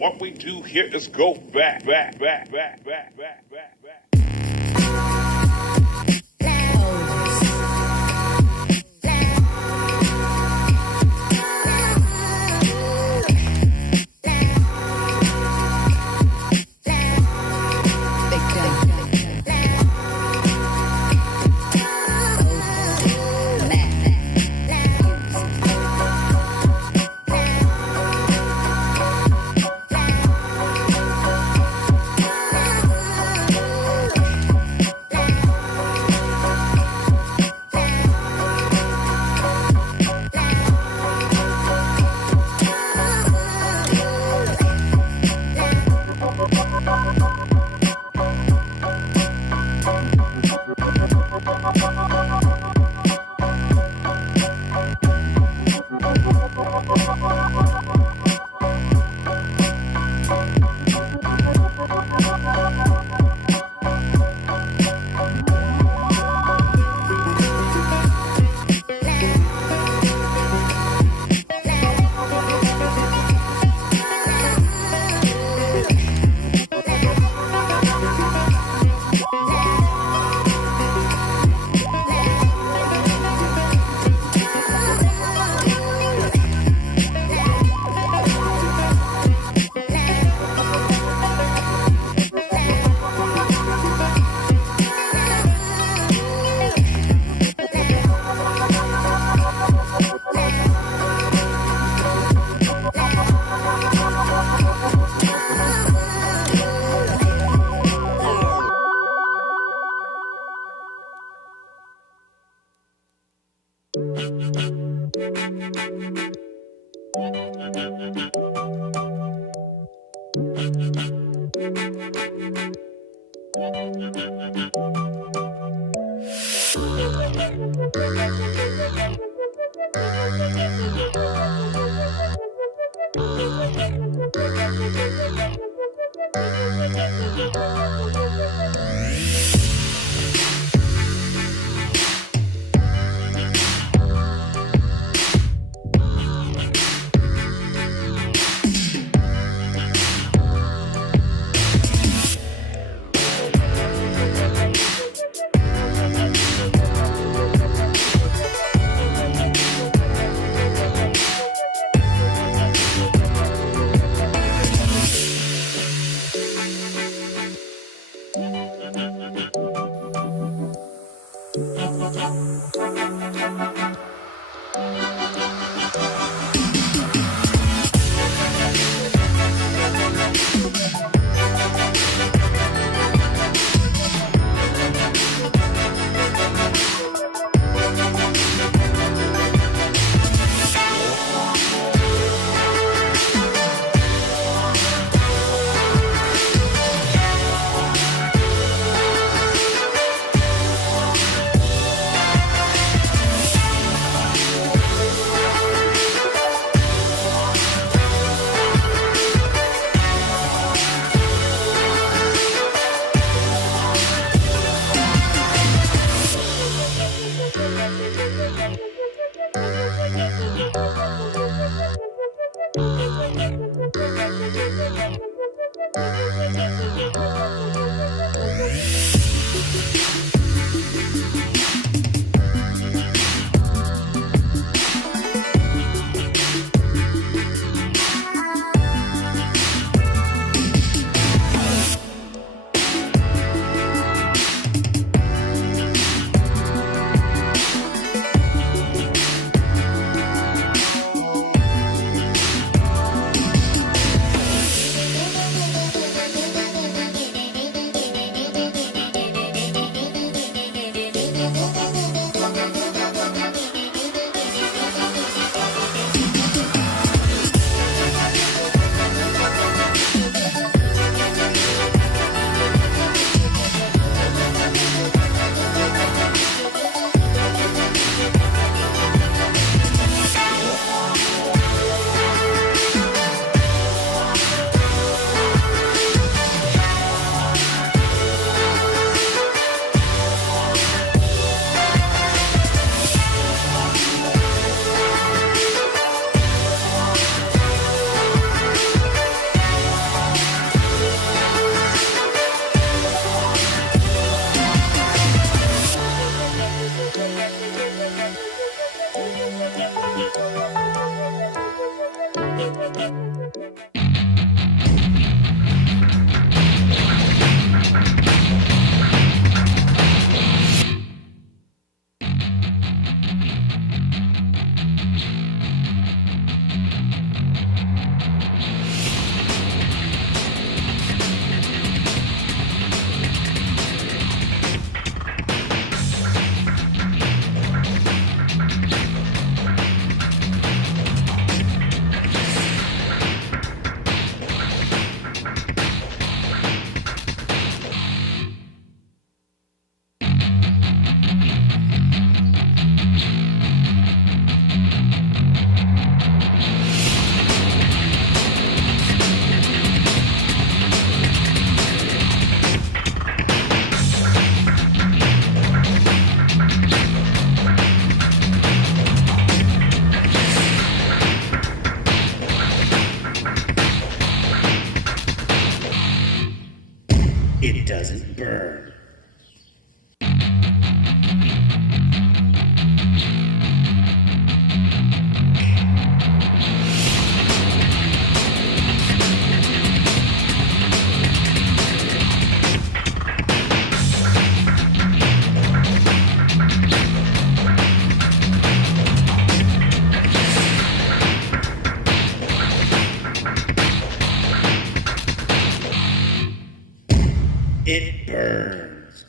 What we do here is go back. It doesn't burn. It burns.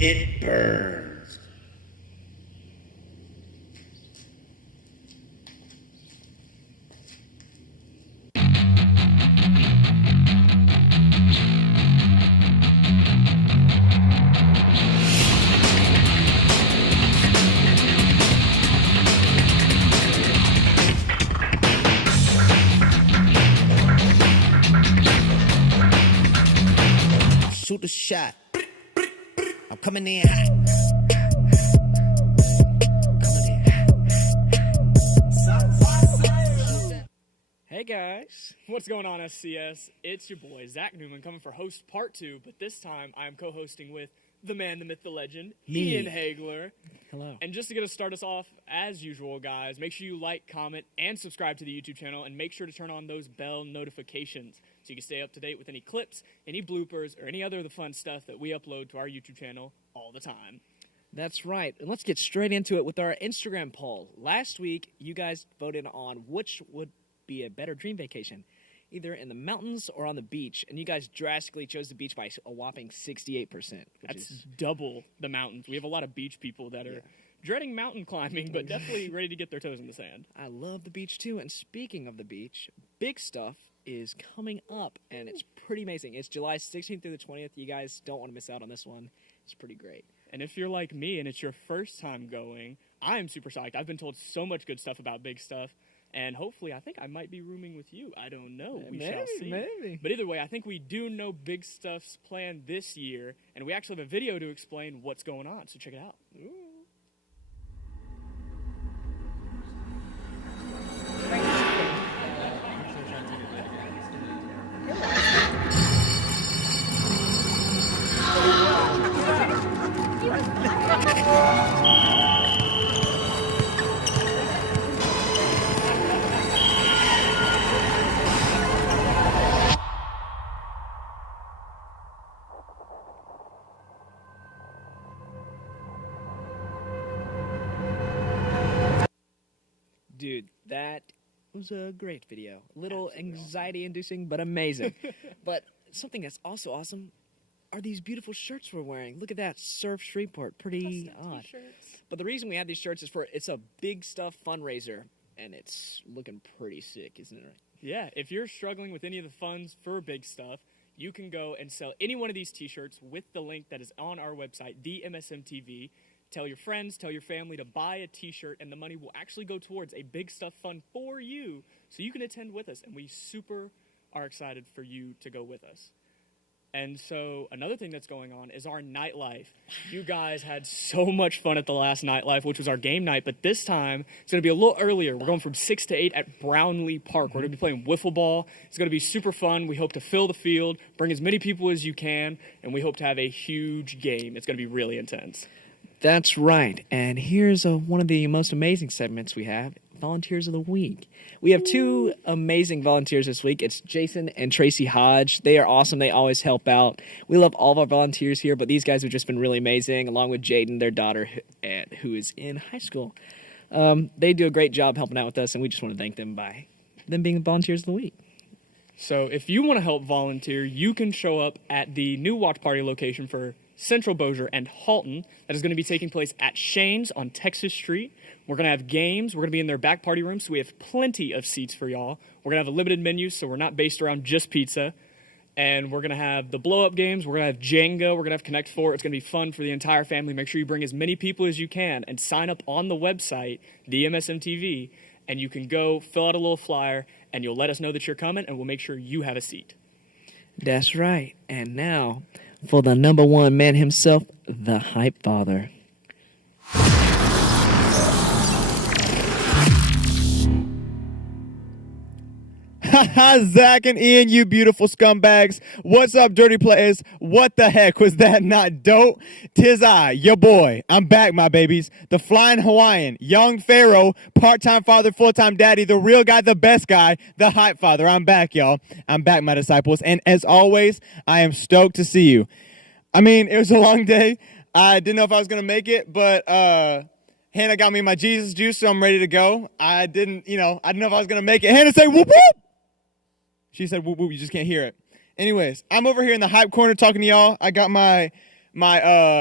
It burns. Shoot the shot. I'm coming in. Hey guys, what's going on, SCS? It's your boy Zach Newman coming for host part 2, but this time I am co-hosting with the man, the myth, the legend, Ian Hagler. Hello. And just to start us off, as usual, guys, make sure you like, comment, and subscribe to the YouTube channel, and make sure to turn on those bell notifications so you can stay up to date with any clips, any bloopers, or any other of the fun stuff that we upload to our YouTube channel all the time. That's right. And let's get straight into it with our Instagram poll. Last week, you guys voted on which would be a better dream vacation, either in the mountains or on the beach. And you guys drastically chose the beach by a whopping 68%. That's double the mountains. We have a lot of beach people that are dreading mountain climbing, but definitely ready to get their toes in the sand. I love the beach too. And speaking of the beach, Big Stuff is coming up, and it's pretty amazing. It's July 16th through the 20th. You guys don't want to miss out on this one. It's pretty great. And if you're like me and it's your first time going, I'm super psyched. I've been told so much good stuff about Big Stuff. And hopefully, I think I might be rooming with you. I don't know. We shall see. Maybe. But either way, I think we do know Big Stuff's plan this year. And we actually have a video to explain what's going on. So check it out. Ooh. Dude, that was a great video. A little anxiety-inducing, but amazing. But something that's also awesome are these beautiful shirts we're wearing. Look at that, Surf Shreveport. Pretty odd. T-shirts. But the reason we have these shirts is it's a Big Stuff fundraiser, and it's looking pretty sick, isn't it? Yeah, if you're struggling with any of the funds for Big Stuff, you can go and sell any one of these T-shirts with the link that is on our website, the MSM TV. Tell your friends, tell your family to buy a t-shirt, and the money will actually go towards a Big Stuff Fund for you, so you can attend with us, and we super are excited for you to go with us. And so another thing that's going on is our nightlife. You guys had so much fun at the last nightlife, which was our game night, but this time it's going to be a little earlier. We're going from 6 to 8 at Brownlee Park. We're going to be playing wiffle ball. It's going to be super fun. We hope to fill the field, bring as many people as you can, and we hope to have a huge game. It's going to be really intense. That's right. And here's one of the most amazing segments we have, Volunteers of the Week. We have two amazing volunteers this week. It's Jason and Tracy Hodge. They are awesome. They always help out. We love all of our volunteers here, but these guys have just been really amazing, along with Jaden, their daughter, who is in high school. They do a great job helping out with us, and we just want to thank them by them being Volunteers of the Week. So if you want to help volunteer, you can show up at the new watch party location for Central Bossier and Halton. That is going to be taking place at Shane's on Texas Street. We're going to have games. We're going to be in their back party room, so we have plenty of seats for y'all. We're going to have a limited menu, so we're not based around just pizza. And we're going to have the blow-up games. We're going to have Jenga. We're going to have Connect 4. It's going to be fun for the entire family. Make sure you bring as many people as you can and sign up on the website, the MSMTV, and you can go fill out a little flyer, and you'll let us know that you're coming, and we'll make sure you have a seat. That's right. And now, for the number one man himself, the Hype Father. Zach and Ian, you beautiful scumbags. What's up, dirty players? What the heck? Was that not dope? 'Tis I, your boy. I'm back, my babies. The flying Hawaiian, young Pharaoh, part-time father, full-time daddy, the real guy, the best guy, the Hype Father. I'm back, y'all. I'm back, my disciples. And as always, I am stoked to see you. I mean, it was a long day. I didn't know if I was going to make it, but Hannah got me my Jesus juice, so I'm ready to go. I didn't know if I was going to make it. Hannah say, whoop, whoop. She said, whoop, whoop, you just can't hear it. Anyways, I'm over here in the hype corner talking to y'all. I got my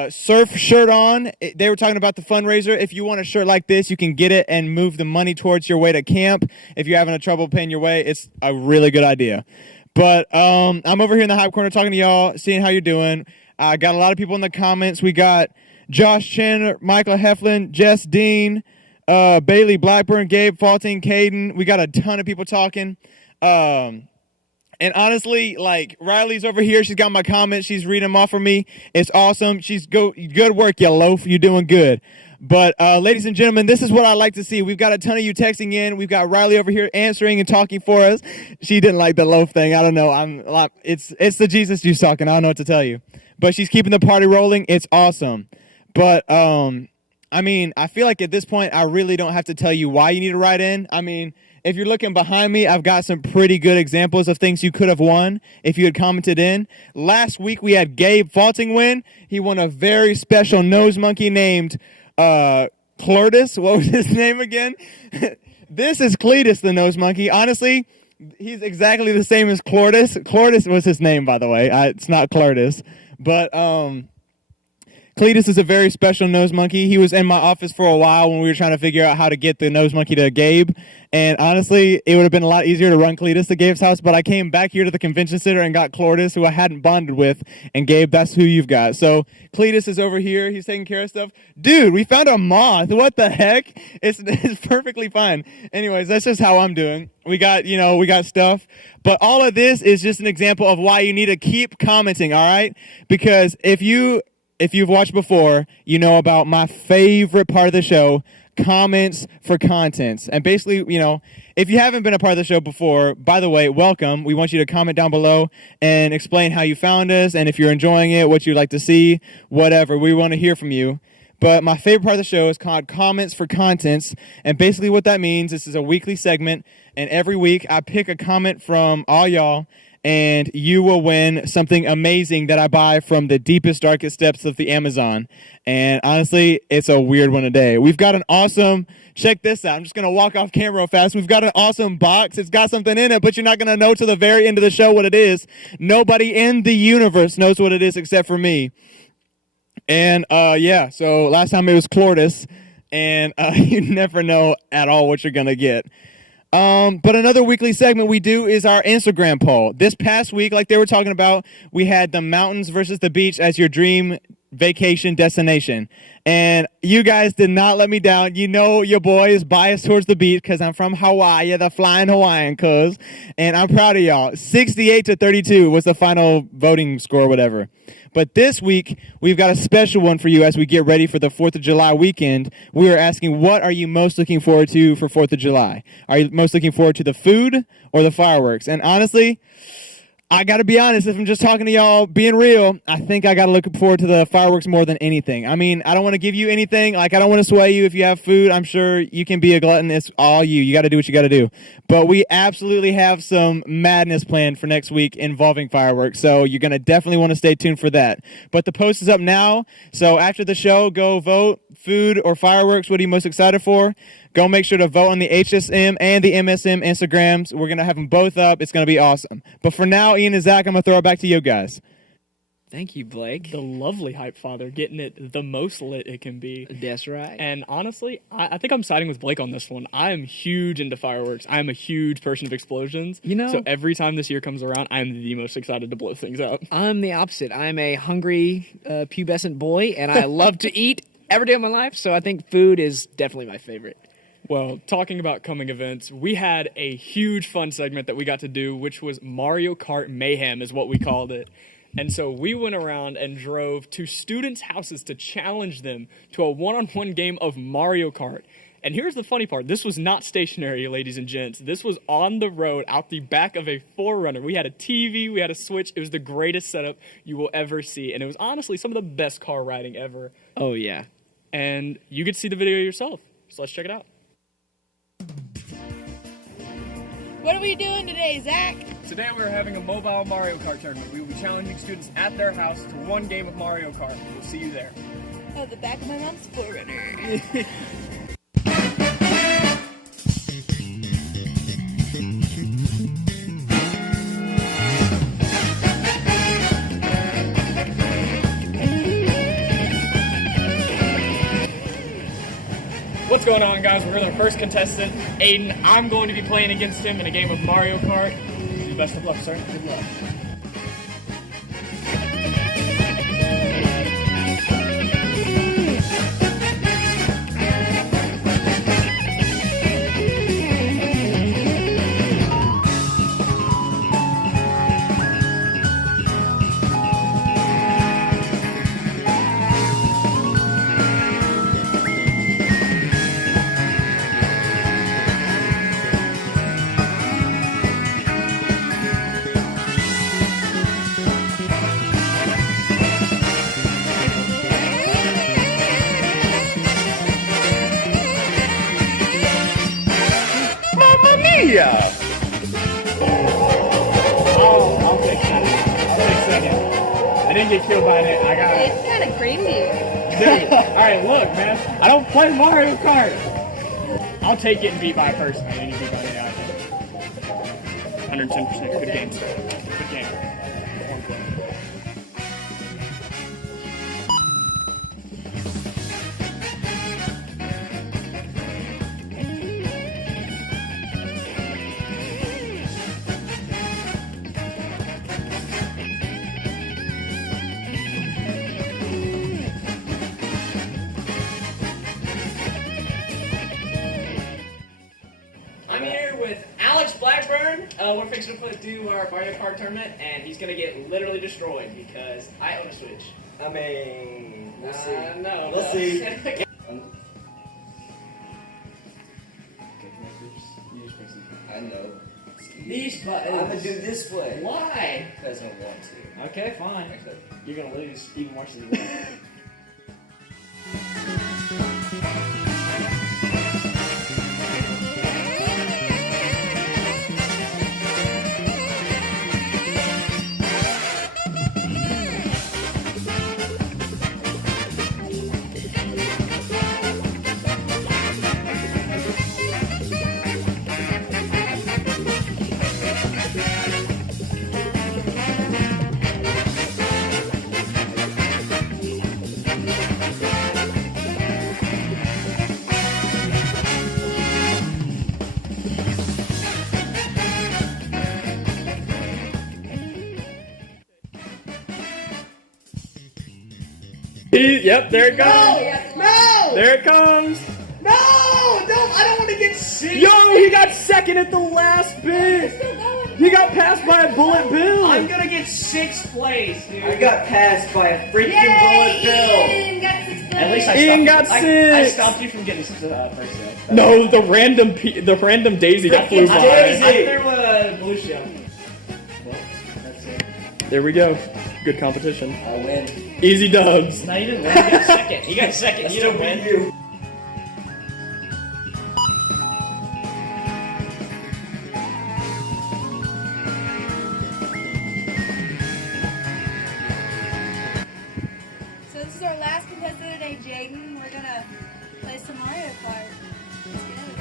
surf shirt on. They were talking about the fundraiser. If you want a shirt like this, you can get it and move the money towards your way to camp. If you're having a trouble paying your way, it's a really good idea. But I'm over here in the hype corner talking to y'all, seeing how you're doing. I got a lot of people in the comments. We got Josh Chandler, Michael Heflin, Jess Dean, Bailey Blackburn, Gabe Faulting, Caden. We got a ton of people talking. And honestly, like, Riley's over here. She's got my comments. She's reading them off for me. It's awesome. She's good work, you loaf. You're doing good. But, ladies and gentlemen, this is what I like to see. We've got a ton of you texting in. We've got Riley over here answering and talking for us. She didn't like the loaf thing. I don't know. It's the Jesus juice talking. I don't know what to tell you. But she's keeping the party rolling. It's awesome. But, I mean, I feel like at this point, I really don't have to tell you why you need to write in. I mean, if you're looking behind me, I've got some pretty good examples of things you could have won if you had commented in. Last week, we had Gabe Faulting win. He won a very special nose monkey named Clortis. What was his name again? This is Cletus, the nose monkey. Honestly, he's exactly the same as Clortis. Clortis was his name, by the way. It's not Clortis. But Cletus is a very special nose monkey. He was in my office for a while when we were trying to figure out how to get the nose monkey to Gabe. And honestly, it would have been a lot easier to run Cletus to Gabe's house, but I came back here to the convention center and got Clortis, who I hadn't bonded with. And Gabe, that's who you've got. So Cletus is over here. He's taking care of stuff. Dude, we found a moth. What the heck? It's perfectly fine. Anyways, that's just how I'm doing. We got stuff. But all of this is just an example of why you need to keep commenting, all right? Because if you've watched before, you know about my favorite part of the show, comments for contents. And basically, if you haven't been a part of the show before, by the way, welcome. We want you to comment down below and explain how you found us and if you're enjoying it, what you'd like to see, whatever. We want to hear from you. But my favorite part of the show is called Comments for Contents. And basically what that means, this is a weekly segment. And every week I pick a comment from all y'all, and you will win something amazing that I buy from the deepest, darkest depths of the Amazon. And honestly, it's a weird one today. We've got an awesome, check this out. I'm just going to walk off camera real fast. We've got an awesome box. It's got something in it, but you're not going to know till the very end of the show what it is. Nobody in the universe knows what it is except for me. And so last time it was Clortis, and you never know at all what you're going to get. But another weekly segment we do is our Instagram poll. This past week, like they were talking about, we had the mountains versus the beach as your dream vacation destination. And you guys did not let me down. You know your boy is biased towards the beach because I'm from Hawaii, the flying Hawaiian cuz. And I'm proud of y'all. 68-32 was the final voting score, whatever. But this week, we've got a special one for you as we get ready for the 4th of July weekend. We are asking, what are you most looking forward to for 4th of July? Are you most looking forward to the food or the fireworks? And honestly, I got to be honest, if I'm just talking to y'all, being real, I think I got to look forward to the fireworks more than anything. I mean, I don't want to give you anything. Like, I don't want to sway you. If you have food, I'm sure you can be a glutton. It's all you. You got to do what you got to do. But we absolutely have some madness planned for next week involving fireworks. So you're going to definitely want to stay tuned for that. But the post is up now. So after the show, go vote. Food or fireworks, what are you most excited for? Go make sure to vote on the HSM and the MSM Instagrams. We're going to have them both up. It's going to be awesome. But for now, Ian and Zach, I'm going to throw it back to you guys. Thank you, Blake. The lovely Hype Father, getting it the most lit it can be. That's right. And honestly, I think I'm siding with Blake on this one. I am huge into fireworks. I am a huge person of explosions. You know- so every time this year comes around, I'm the most excited to blow things up. I'm the opposite. I'm a hungry, pubescent boy, and I love to eat every day of my life. So I think food is definitely my favorite. Well, talking about coming events, we had a huge fun segment that we got to do, which was Mario Kart Mayhem is what we called it. And so we went around and drove to students' houses to challenge them to a one-on-one game of Mario Kart. And here's the funny part. This was not stationary, ladies and gents. This was on the road out the back of a 4Runner. We had a TV, we had a Switch. It was the greatest setup you will ever see. And it was honestly some of the best car riding ever. Oh, yeah. And you get to see the video yourself. So let's check it out. What are we doing today, Zach? Today we're having a mobile Mario Kart tournament. We will be challenging students at their house to one game of Mario Kart. We'll see you there. Oh, the back of my mom's 4Runner. What's going on, guys? We're with our first contestant, Aiden. I'm going to be playing against him in a game of Mario Kart. Best of luck, sir. Good luck. I'll take second. I didn't get killed by that. I got it. It's kind of crazy. Alright, look, man. I don't play Mario Kart. I'll take getting beat by a person. I didn't get beat by an AI. 110%. Good game, sir. Good game. I'm here with Alex Blackburn. We're fixing to do our Mario Kart tournament, and he's going to get literally destroyed because I own a Switch. I mean, we'll see. No. We'll see. I know. These buttons. I'm gonna do this way. Why? Because I want to. Okay, fine. Actually, You're going to lose even worse than you want. Yep, there it goes. No! There it comes. No! I don't want to get sick. Yo, he got second at the last bit. He got passed by a bullet bill. I'm gonna get 6th place, dude. I got passed by a freaking bullet bill. At least Ian got I six. stopped you from getting first set. No, the random daisy that flew by. Daisy. I threw a blue shell. Well, that's it. There we go. Good competition. I win. Easy dubs. No, you didn't win. You got second. You got second. I You still didn't win. beat you. So this is our last contestant today, Jaden. We're gonna play some Mario Kart. Let's get into it.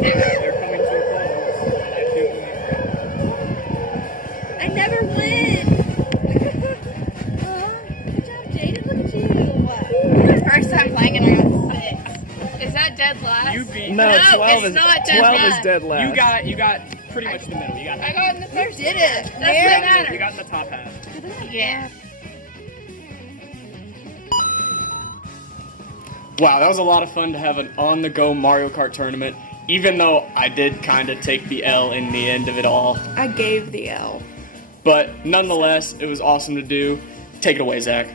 They're coming too close. I never win. Good job, Jaden. Look at you. First time playing and I got 6. Is that dead last? You beat. No, No, 12 it's is not dead 12 last. is dead last. You got pretty much the middle. You got. I got in the first. Did it? That's what matters. You got in the top half. Yeah. Wow, that was a lot of fun to have an on-the-go Mario Kart tournament. Even though I did kind of take the L in the end of it all, I gave the L. but nonetheless, it was awesome to do. Take it away, Zach.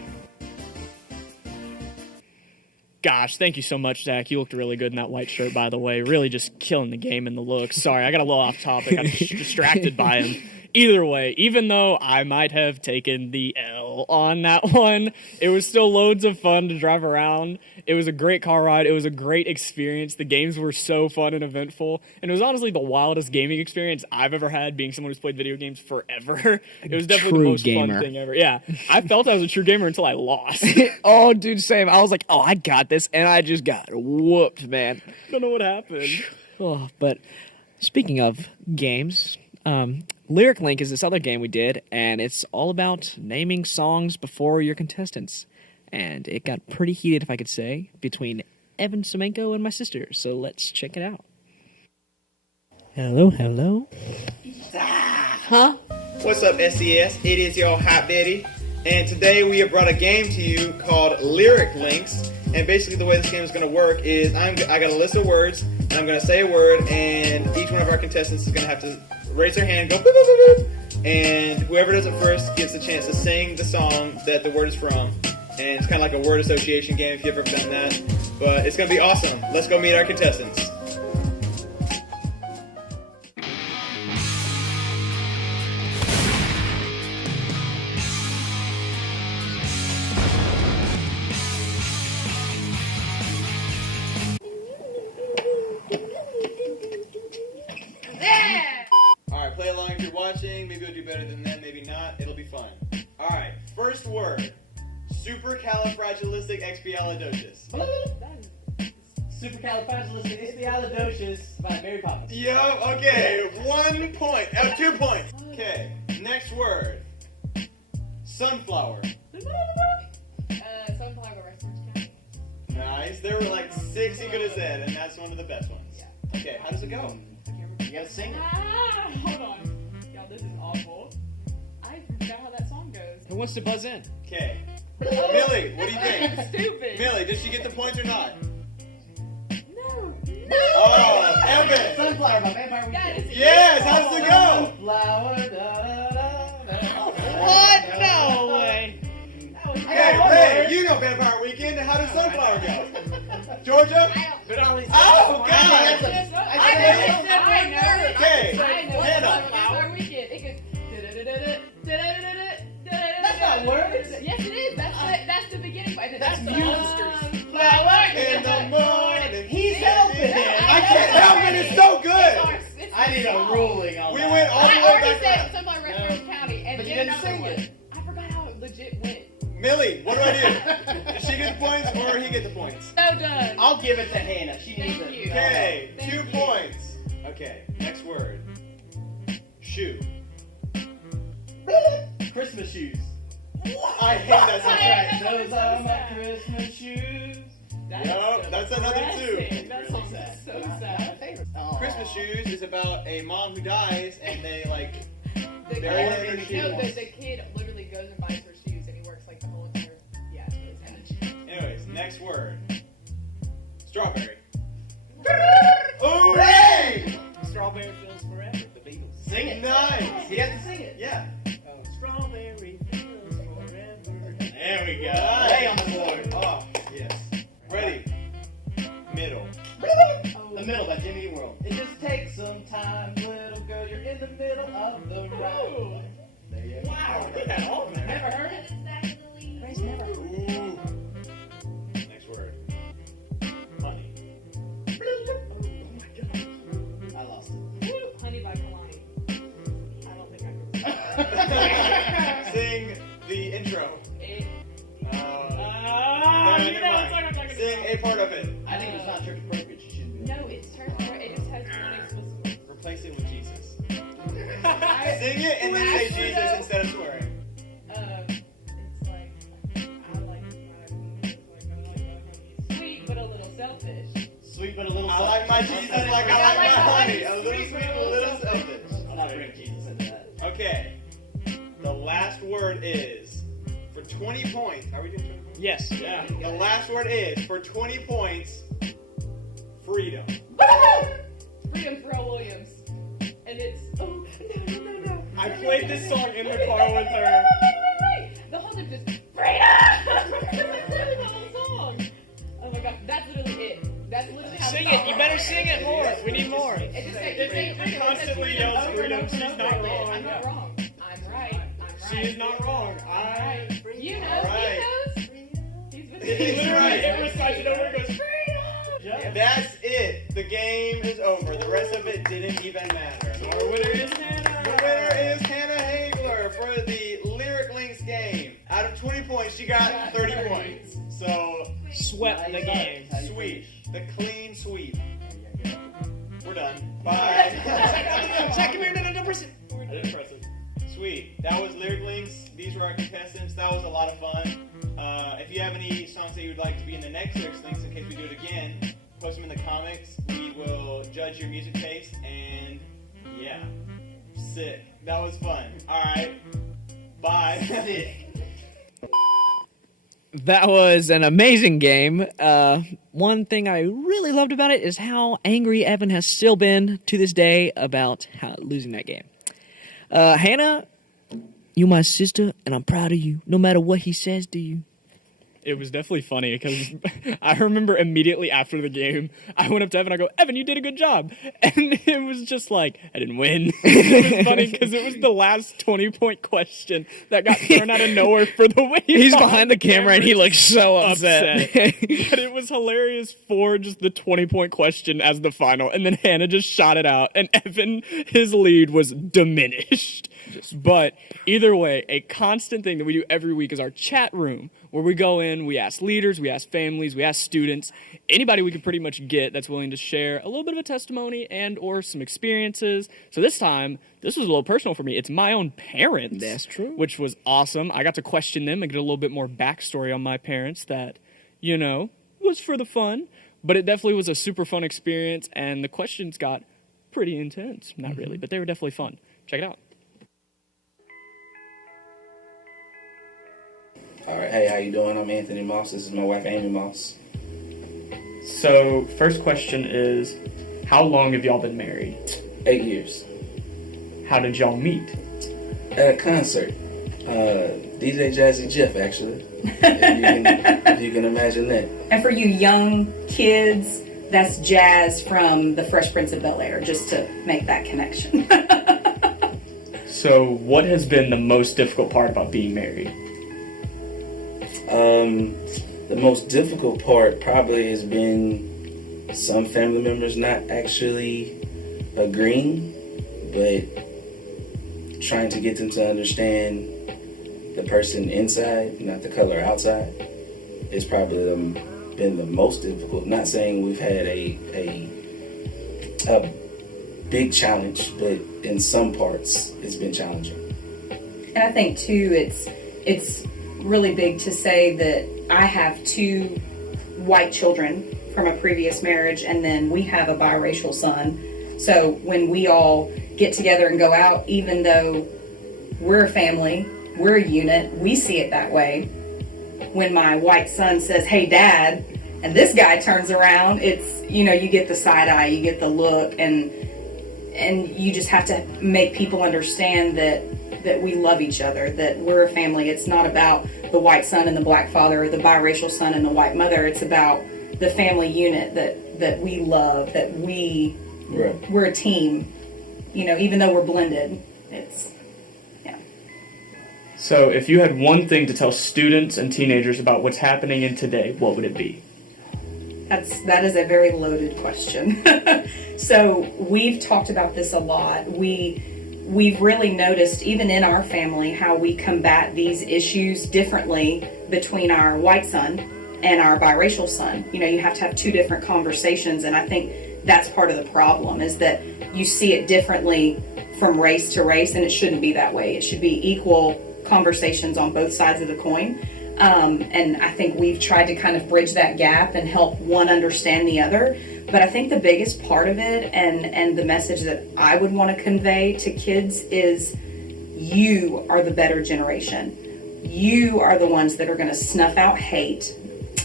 Gosh, thank you so much, Zach. You looked really good in that white shirt, by the way. Really just killing the game in the looks. Sorry, I got a little off topic. I'm distracted by him. Either way, even though I might have taken the L on that one, it was still loads of fun to drive around. It was a great car ride. It was a great experience. The games were so fun and eventful. And it was honestly the wildest gaming experience I've ever had, being someone who's played video games forever. It was definitely True the most gamer. fun thing ever. Yeah, I felt I was a true gamer until I lost. Oh, dude, same. I was like, oh, I got this, and I just got whooped, man. Don't know what happened. Oh, but speaking of games, Lyric Link is this other game we did, and it's all about naming songs before your contestants. And it got pretty heated, if I could say, between Evan Semenko and my sister. So let's check it out. Hello, hello. Huh? What's up, SES? It is your Hot Betty, and today we have brought a game to you called Lyric Links. And basically, the way this game is going to work is I got a list of words, and I'm going to say a word, and each one of our contestants is going to have to raise their hand, go boop, boop, boop, boop, and whoever does it first gets a chance to sing the song that the word is from. And it's kind of like a word association game if you've ever done that. But it's going to be awesome. Let's go meet our contestants. Alright, play along if you're watching. Maybe we'll do better than them, maybe not. It'll be fun. Alright, first word. Supercalifragilisticexpialidocious. Supercalifragilisticexpialidocious by Mary Poppins. Yup, okay. 1 point. 2 points. Okay, next word. Sunflower. Sunflower restaurant. Nice. There were like 6 you could have said, and that's one of the best ones. Okay, how does it go? You gotta sing it. Hold on. Y'all, this is awful. I forgot how that song goes. Who wants to buzz in? Okay. Millie, what do you think? Stupid. Millie, did she get the points or not? No. Oh, Evan! Sunflower by Vampire Weekend. Yes, how does it go? Sunflower, da, da, da, da. What? No way. Hey, you know Vampire Weekend. How does Sunflower go? Georgia? Oh, God! Okay, Hannah. That's not words. Yes, it is. That's the beginning. That's the Flower in the morning. He's helping it. I can't help it. It's so good. I need a ruling on We that. went all the way back around. Did she get the points or he get the points? So done. I'll give it to Hannah. She needs Thank it. you. Okay, Thank 2 you. points. Okay, next word. Shoe. Christmas shoes. I hate that That's song. Those are my Christmas shoes. Yup, that's another 2. That song's so sad. Aw. Christmas shoes is about a mom who dies and they like The bury her kid, in her no, shoes. the kid literally goes and buys her shoes and he works like the whole entire. Yeah, it's really sad. Anyways, next word. Strawberry. Oh, Hooray! Strawberry Fields Forever, the Beatles. Sing it. Nice. You have to sing it. Yeah. Strawberry Fields Forever. There we go. Nice. Lay on the board. Oh, yes. Ready. Middle. The middle by Jimmy Eat World. It just takes some time, little girl. You're in the middle of the road. There you go. Wow, get that all in there. Never heard it? Grace never heard it. Ooh. Next word. Honey. I lost it. Honey by Kalani. I don't think I can. Sing the intro. It, Never mind. Sing a part of it. I think it's not church appropriate. She shouldn't be. no, it's her. It just has one explicit. Replace it with Jesus. I- Sing it and then say Last word, Jesus though. instead of swearing. It's like I like my sweet but a little selfish. Sweet but a little I like my Jesus like I like my honey. A little sweet, a little selfish. I'm not bringing Jesus into that. Okay. The last word is for 20 points. Are we doing 20 points? Yes. Yeah. The last word is for 20 points. Freedom. Freedom Pharrell Williams, and it's no. I played this song in the car with her. Wait. The whole time just freedom. That's literally the whole song. Oh my god, that's literally it. That's literally how Sing the it. song You better works. sing it more. We need more. It just says It freedom. constantly It says yells over and freedom. over and She's over not again. wrong. I'm not wrong. I'm right. I'm right. She is not wrong. Right. You know. All right. He knows. He's been He's Literally, right. it recites it over and goes, freedom. That's it. The game is over. The rest of it didn't even matter. our winner is Hannah. The winner is Hannah Hagler for the Lyric Links game. Out of 20 points, she got 30 points. So, Swept the game. sweep. The clean sweep. We're done. Bye. Zach, come here. No, person. I didn't press it. Sweet. That was Lyric Links. These were our contestants. That was a lot of fun. If you have any songs that you would like to be in the next Lyric Links, in case we do it again, post them in the comics. We will judge your music taste, and yeah, sick. That was fun. All right. Bye. That was an amazing game. One thing I really loved about it is how angry Evan has still been to this day about losing that game. Hannah, you my sister, and I'm proud of you, no matter what he says to you. It was definitely funny because I remember immediately after the game, I went up to Evan. I go, Evan, you did a good job. And it was just like, I didn't win. It was funny because it was the last 20-point question that got thrown out of nowhere for the way He's behind the camera and he looks so upset. But it was hilarious for just the 20-point question as the final. And then Hannah just shot it out. And Evan, his lead was diminished. But either way, a constant thing that we do every week is our chat room, where we go in, we ask leaders, we ask families, we ask students, anybody we could pretty much get that's willing to share a little bit of a testimony and or some experiences. So this time, this was a little personal for me. It's my own parents. That's true. Which was awesome. I got to question them and get a little bit more backstory on my parents that, you know, was for the fun. But it definitely was a super fun experience, and the questions got pretty intense. Not really, but they were definitely fun. Check it out. All right, hey, how you doing? I'm Anthony Moss. This is my wife, Amy Moss. So, first question is, how long have y'all been married? 8 years. How did y'all meet? At a concert. DJ Jazzy Jeff, actually. if you can imagine that. And for you young kids, that's Jazz from The Fresh Prince of Bel-Air, just to make that connection. So, what has been the most difficult part about being married? The most difficult part probably has been some family members not actually agreeing, but trying to get them to understand the person inside, not the color outside. it's probably been the most difficult. Not saying we've had a big challenge, but in some parts it's been challenging. And I think too, it's really big to say that I have 2 white children from a previous marriage, and then we have a biracial son. So when we all get together and go out, even though we're a family, we're a unit, we see it that way. When my white son says, "Hey, Dad," and this guy turns around, it's, you know, you get the side eye, you get the look, and you just have to make people understand that we love each other, that we're a family. It's not about the white son and the black father, or the biracial son and the white mother. It's about the family unit that we love, that we're a team, you know, even though we're blended. It's, yeah. So if you had one thing to tell students and teenagers about what's happening in today, what would it be? That is a very loaded question. So we've talked about this a lot. We've really noticed, even in our family, how we combat these issues differently between our white son and our biracial son. You know, you have to have 2 different conversations, and I think that's part of the problem, is that you see it differently from race to race, and it shouldn't be that way. It should be equal conversations on both sides of the coin. And I think we've tried to kind of bridge that gap and help one understand the other. But I think the biggest part of it, and the message that I would want to convey to kids, is you are the better generation. You are the ones that are going to snuff out hate,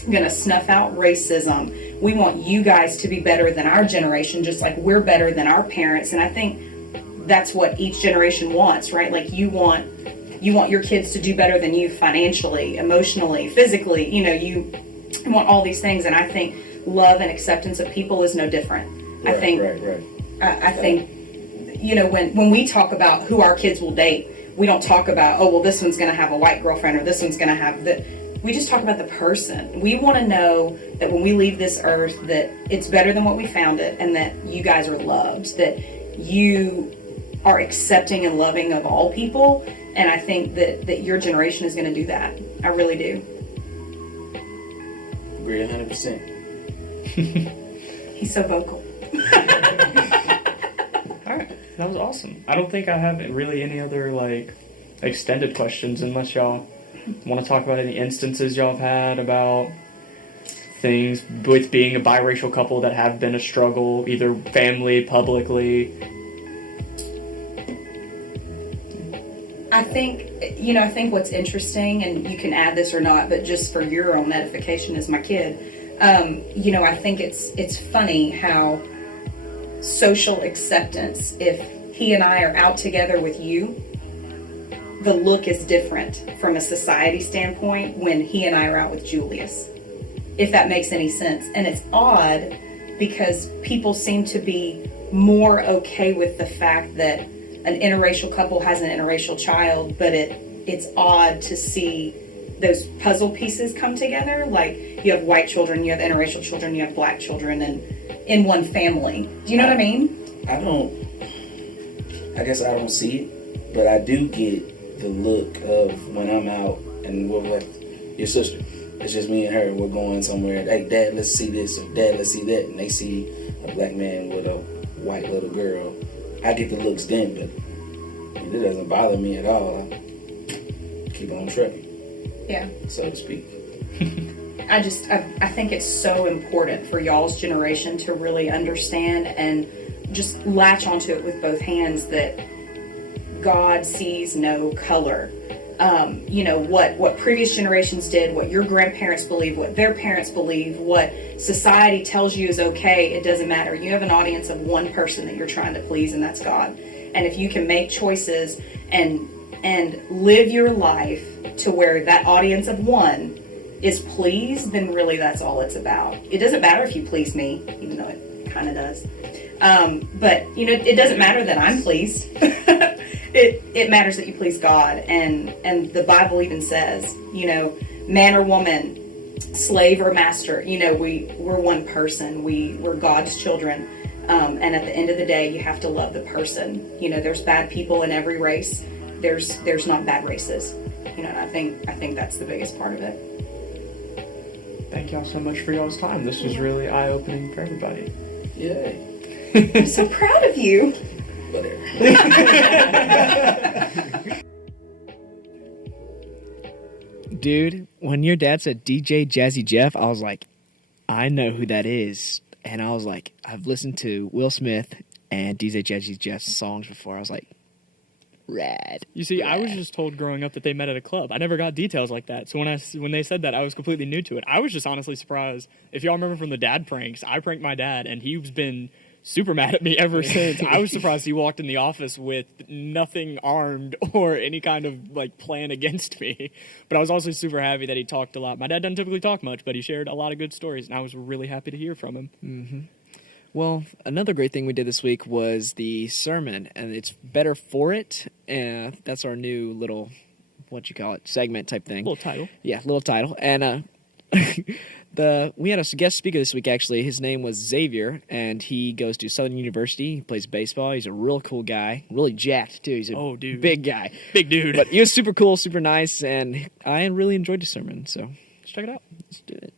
going to snuff out racism. We want you guys to be better than our generation, just like we're better than our parents. And I think that's what each generation wants, right? Like you want your kids to do better than you financially, emotionally, physically. You know, you want all these things. And I think love and acceptance of people is no different. Right, I think, right. I think, you know, when we talk about who our kids will date, we don't talk about, oh, well, this one's going to have a white girlfriend, or this one's going to have the. We just talk about the person. We want to know that when we leave this earth, that it's better than what we found it, and that you guys are loved, that you are accepting and loving of all people. And I think that your generation is going to do that. I really do. Agree 100%. He's so vocal. All right, that was awesome. I don't think I have really any other like extended questions, unless y'all want to talk about any instances y'all have had about things with being a biracial couple that have been a struggle, either family, publicly. I think what's interesting, and you can add this or not, but just for your own edification as my kid, I think it's funny how social acceptance, if he and I are out together with you, the look is different from a society standpoint when he and I are out with Julius, if that makes any sense. And it's odd because people seem to be more okay with the fact that an interracial couple has an interracial child, but it's odd to see those puzzle pieces come together. Like you have white children, you have interracial children, you have black children, and in one family. Do you know what I mean? I guess I don't see it, but I do get the look of when I'm out and we're with your sister. It's just me and her, and we're going somewhere. Hey, Dad, let's see this, or Dad, let's see that. And they see a black man with a white little girl. I get the looks then, but it doesn't bother me at all. Keep on trucking. Yeah. So to speak. I think it's so important for y'all's generation to really understand and just latch onto it with both hands that God sees no color. What previous generations did, what your grandparents believe, what their parents believe, what society tells you is okay, it doesn't matter. You have an audience of one person that you're trying to please, and that's God. And if you can make choices and live your life to where that audience of one is pleased, then really that's all it's about. It doesn't matter if you please me, even though it kind of does. But it doesn't matter that I'm pleased. It matters that you please God, and the Bible even says, man or woman, slave or master, we're one person. We're God's children, and at the end of the day, you have to love the person. There's bad people in every race. There's not bad races. And I think that's the biggest part of it. thank y'all so much for y'all's time. This was really eye-opening for everybody. Yay. I'm so proud of you. Whatever. Dude, when your dad said DJ Jazzy Jeff, I was like, I know who that is. And I was like, I've listened to Will Smith and DJ Jazzy Jeff's songs before. I was like, rad. You see, I was just told growing up that they met at a club. I never got details like that. So when they said that, I was completely new to it. I was just honestly surprised. If y'all remember from the dad pranks, I pranked my dad, and he's been super mad at me ever since. I was surprised he walked in the office with nothing armed or any kind of like plan against me. But I was also super happy that he talked a lot. My dad doesn't typically talk much, but he shared a lot of good stories, and I was really happy to hear from him. Mm-hmm. Well, another great thing we did this week was the sermon, and it's Better For It. And that's our new little, segment type thing. Little title. Yeah, little title. And we had a guest speaker this week, actually. His name was Xavier, and he goes to Southern University. He plays baseball. He's a real cool guy. Really jacked, too. He's a big guy. Big dude. But he was super cool, super nice, and I really enjoyed the sermon. So let's check it out. Let's do it.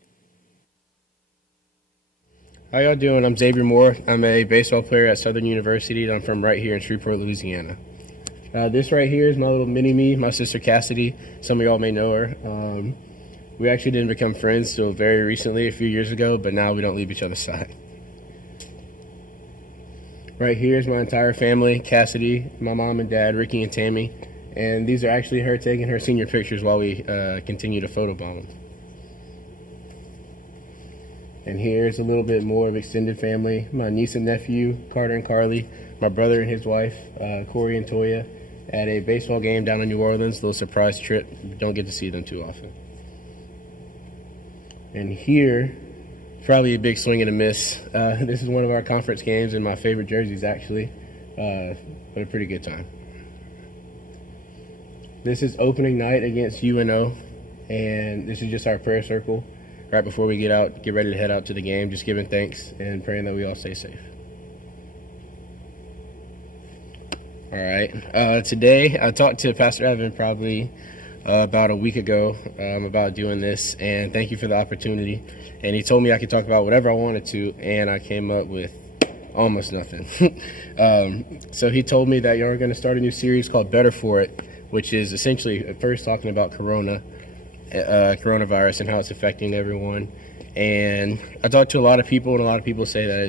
How y'all doing? I'm Xavier Moore. I'm a baseball player at Southern University. I'm from right here in Shreveport, Louisiana. This right here is my little mini-me, my sister Cassidy. Some of y'all may know her. We actually didn't become friends till very recently, a few years ago, but now we don't leave each other's side. Right here is my entire family, Cassidy, my mom and dad, Ricky and Tammy. And these are actually her taking her senior pictures while we continue to photobomb them. And here's a little bit more of extended family. My niece and nephew, Carter and Carly, my brother and his wife, Corey and Toya, at a baseball game down in New Orleans, little surprise trip. Don't get to see them too often. And here, probably a big swing and a miss. This is one of our conference games and my favorite jerseys, actually. But a pretty good time. This is opening night against UNO, and this is just our prayer circle. Right before we get ready to head out to the game, just giving thanks and praying that we all stay safe. All right. Today, I talked to Pastor Evan probably about a week ago about doing this, and thank you for the opportunity. And he told me I could talk about whatever I wanted to, and I came up with almost nothing. So he told me that y'all are going to start a new series called Better For It, which is essentially at first talking about coronavirus and how it's affecting everyone. And I talked to a lot of people, and a lot of people say that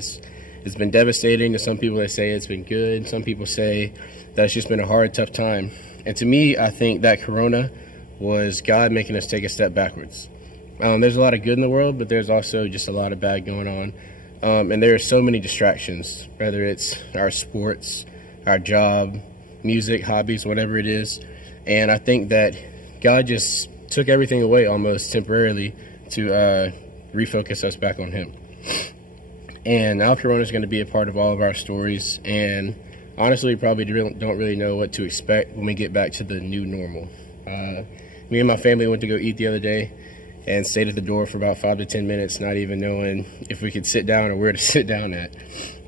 it's been devastating. To some people, they say it's been good. Some people say that it's just been a hard, tough time. And to me, I think that corona was God making us take a step backwards. There's a lot of good in the world, but there's also just a lot of bad going on. And there are so many distractions, whether it's our sports, our job, music, hobbies, whatever it is. And I think that God just took everything away almost temporarily to refocus us back on Him. And now Corona is going to be a part of all of our stories. And honestly, we probably don't really know what to expect when we get back to the new normal. Me and my family went to go eat the other day and stayed at the door for about 5 to 10 minutes, not even knowing if we could sit down or where to sit down at.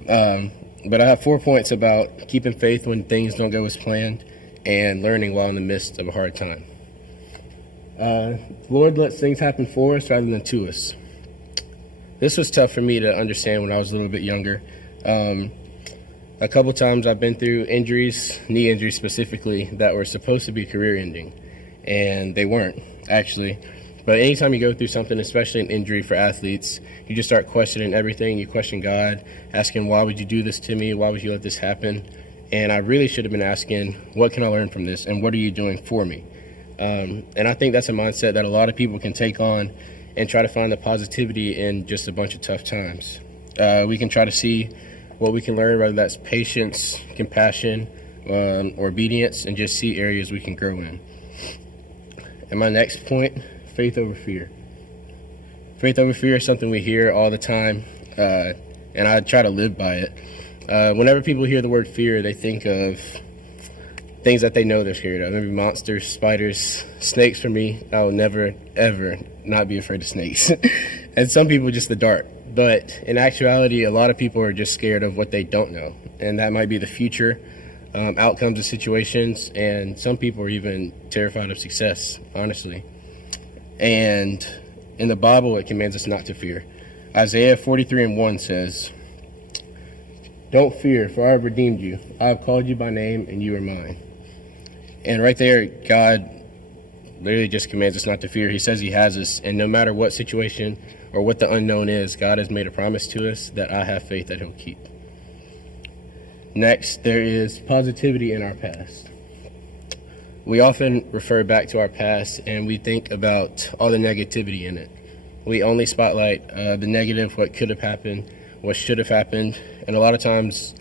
But I have 4 points about keeping faith when things don't go as planned and learning while in the midst of a hard time. Lord lets things happen for us rather than to us. This was tough for me to understand when I was a little bit younger. A couple times I've been through injuries, knee injuries specifically, that were supposed to be career-ending, and they weren't, actually. But anytime you go through something, especially an injury for athletes, you just start questioning everything. You question God, asking, why would you do this to me? Why would you let this happen? And I really should have been asking, what can I learn from this? And what are you doing for me? And I think that's a mindset that a lot of people can take on and try to find the positivity in just a bunch of tough times. We can try to see what we can learn, whether that's patience, compassion, or obedience, and just see areas we can grow in. And my next point, faith over fear. Faith over fear is something we hear all the time, and I try to live by it. Whenever people hear the word fear, they think of things that they know they're scared of. Maybe monsters, spiders, snakes. For me, I will never, ever not be afraid of snakes. And some people just the dark. But in actuality, a lot of people are just scared of what they don't know. And that might be the future, outcomes of situations. And some people are even terrified of success, honestly. And In the Bible, it commands us not to fear. Isaiah 43:1 says, "Don't fear, for I have redeemed you. I have called you by name, and you are mine." And right there, God literally just commands us not to fear. He says he has us, and no matter what situation or what the unknown is, God has made a promise to us that I have faith that he'll keep. Next, there is positivity in our past. We often refer back to our past and we think about all the negativity in it. We only spotlight the negative, what could have happened, what should have happened, and a lot of times,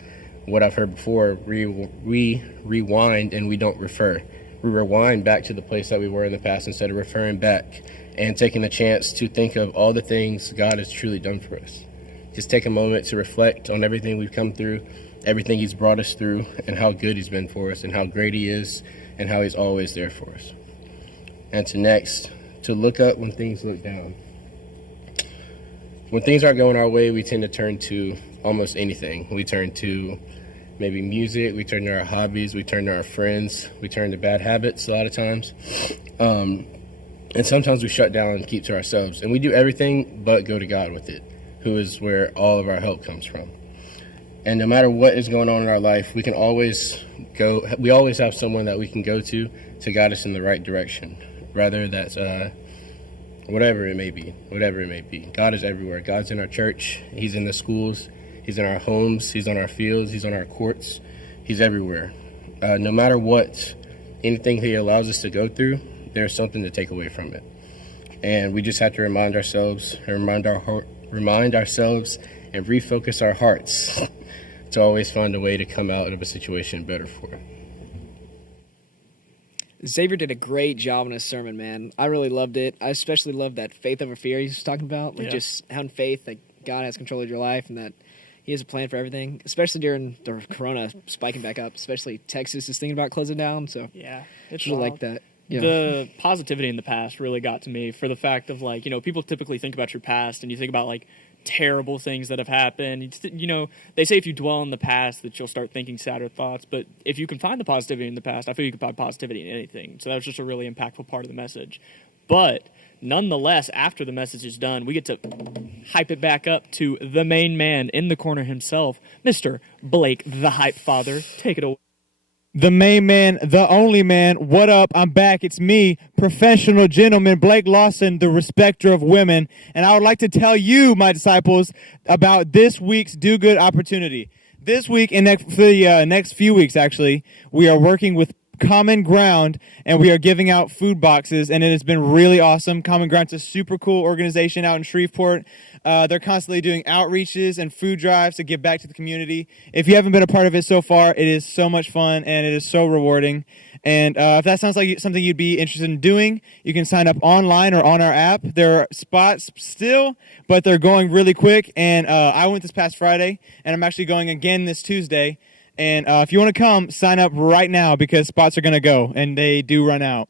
what I've heard before, we rewind and we don't refer. We rewind back to the place that we were in the past instead of referring back and taking the chance to think of all the things God has truly done for us. Just take a moment to reflect on everything we've come through, everything he's brought us through, and how good he's been for us, and how great he is, and how he's always there for us. And to look up when things look down. When things aren't going our way, we tend to turn to almost anything. We turn to maybe music, we turn to our hobbies, we turn to our friends, we turn to bad habits a lot of times. And sometimes we shut down and keep to ourselves. And we do everything but go to God with it, who is where all of our help comes from. And no matter what is going on in our life, we always have someone that we can go to guide us in the right direction. Rather that's whatever it may be. God is everywhere. God's in our church. He's in the schools. He's in our homes. He's on our fields. He's on our courts. He's everywhere. No matter what, anything he allows us to go through, there's something to take away from it. And we just have to remind ourselves and refocus our hearts to always find a way to come out of a situation better for it. Xavier did a great job in his sermon, man. I really loved it. I especially loved that faith over fear he was talking about. Like just having faith that God has control of your life and that he has a plan for everything, especially during the corona spiking back up, especially Texas is thinking about closing down. So yeah, it's really like that. Yeah. The positivity in the past really got to me for the fact of like, people typically think about your past and you think about like terrible things that have happened. They say if you dwell in the past that you'll start thinking sadder thoughts, but if you can find the positivity in the past, I feel you can find positivity in anything. So that was just a really impactful part of the message. But nonetheless, after the message is done, we get to hype it back up to the main man in the corner himself, Mr. Blake the Hype Father. Take it away. The main man, the only man. What up? I'm back. It's me, professional gentleman, Blake Lawson, the respecter of women. And I would like to tell you, my disciples, about this week's Do Good opportunity. This week and for the next few weeks, actually, we are working with Common Ground, and we are giving out food boxes, and it has been really awesome. Common Ground's a super cool organization out in Shreveport. They're constantly doing outreaches and food drives to give back to the community. If you haven't been a part of it so far, it is so much fun, and it is so rewarding. And if that sounds like something you'd be interested in doing, you can sign up online or on our app. There are spots still, but they're going really quick. And I went this past Friday, and I'm actually going again this Tuesday. And if you want to come, sign up right now because spots are going to go, and they do run out.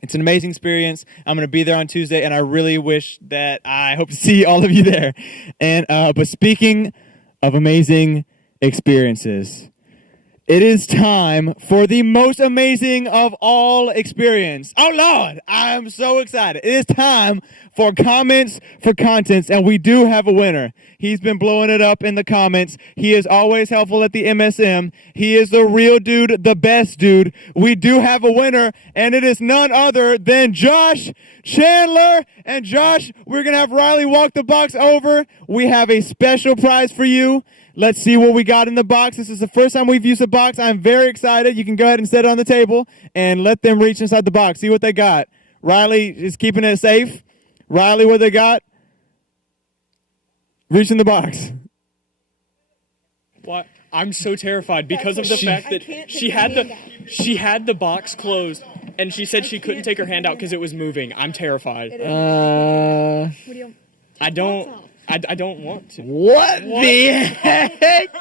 It's an amazing experience. I'm going to be there on Tuesday, and I really wish that I hope to see all of you there. And but speaking of amazing experiences, it is time for the most amazing of all experience. Oh, Lord, I'm so excited. It is time for comments for contents, and we do have a winner. He's been blowing it up in the comments. He is always helpful at the MSM. He is the real dude, the best dude. We do have a winner, and it is none other than Josh Chandler. And Josh, we're going to have Riley walk the box over. We have a special prize for you. Let's see what we got in the box. This is the first time we've used a box. I'm very excited. You can go ahead and set it on the table and let them reach inside the box. See what they got. Riley is keeping it safe. Riley, what they got? Reach in the box. What? I'm so terrified because of the fact that she had the box closed and she said she couldn't take her hand out because it was moving. I'm terrified. I don't want to. What the heck?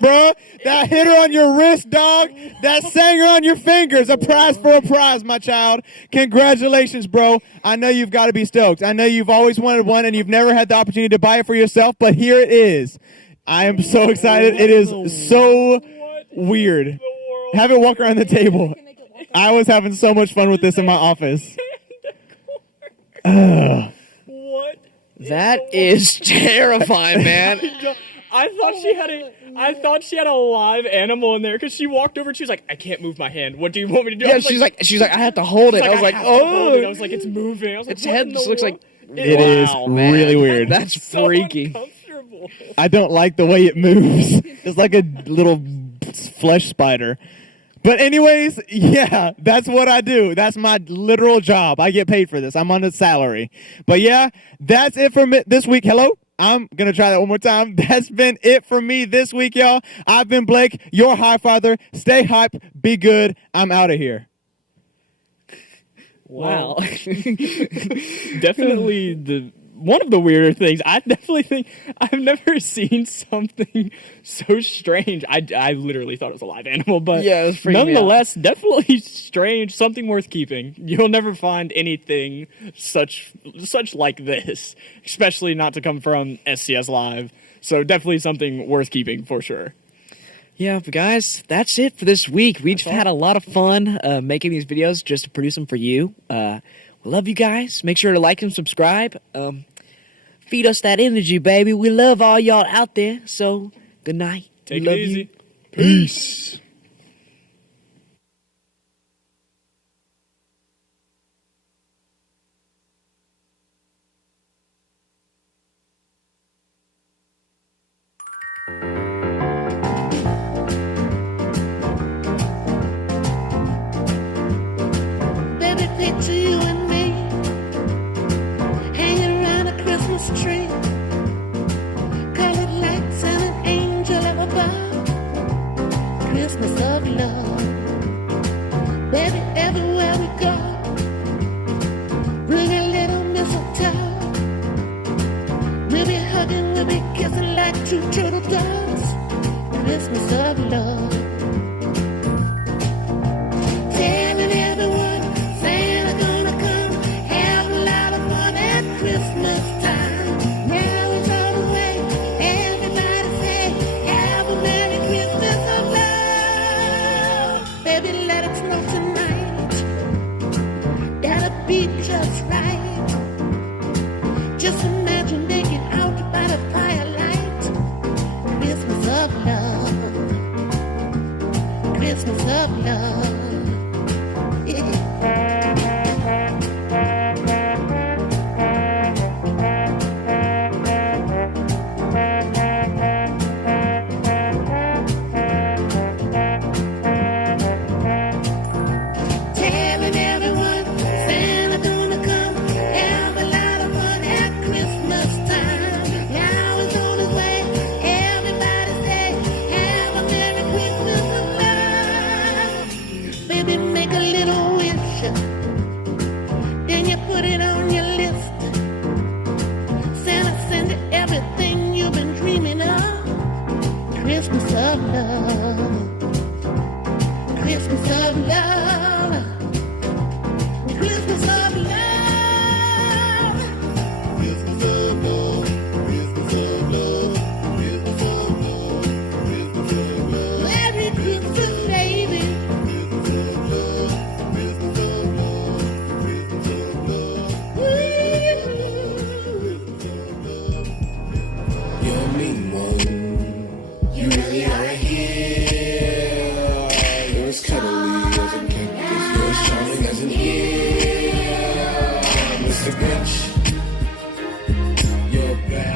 Bro, that hit her on your wrist, dog. That sang her on your fingers. A prize for a prize, my child. Congratulations, bro. I know you've got to be stoked. I know you've always wanted one and you've never had the opportunity to buy it for yourself, but here it is. I am so excited. It is so weird. Have it walk around the table. I was having so much fun with this in my office. What? That is terrifying, man. I thought she had a live animal in there because she walked over and she was like, I can't move my hand. What do you want me to do? I Yeah, was she's like, I have to hold it. I was like, have to hold it. I oh, was like, it's moving. I was like, its what head in just the looks like world? It is wow, man. really weird. That's so freaky. uncomfortable. I don't like the way it moves. It's like a little flesh spider. But anyways, yeah, that's what I do. That's my literal job. I get paid for this. I'm on a salary. But yeah, that's it for me this week. Hello? I'm going to try that one more time. That's been it for me this week, y'all. I've been Blake, your high father. Stay hype. Be good. I'm out of here. Wow. Definitely one of the weirder things. I definitely think I've never seen something so strange. I literally thought it was a live animal, but Yeah, it was freaking me out. nonetheless, definitely strange. Something worth keeping. You'll never find anything such like this, especially not to come from SCS Live. So definitely something worth keeping for sure. Yeah, but guys, that's it for this week. We just had a lot of fun making these videos just to produce them for you. We love you guys. Make sure to like and subscribe. Feed us that energy, baby. We love all y'all out there. So, good night. Take We it love easy. you. Peace. Baby, picture you and me hanging around a Christmas tree, colored lights and an angel up above. Christmas of love, baby. Everywhere we go, bring a little mistletoe. We'll be hugging, we'll be kissing like two turtle doves. Christmas of love. Telling everyone Santa gonna come, have a lot of fun at Christmas time. Now it's on the way, everybody say, have a Merry Christmas of love. Baby, let it snow tonight, that'll be just right. Just imagine making out by the firelight. Christmas of love, Christmas of love. Telling everyone Santa gonna come, have a lot of fun at Christmas time. Now he's on his way, everybody say, have a Merry Christmas of love. Baby, make a little wish, then you put it on your list. Santa send you everything you've been dreaming of. Christmas of love, Christmas of love, Christmas of love, Christmas of love, Christmas of love, Christmas of love, Christmas of love. Merry Christmas, baby. Christmas of love, Christmas of love, Christmas of love. You're a mean one. You really are a hero. You're as cuddly as a cactus. You're as charming as an eel. Mr. Grinch, you're bad.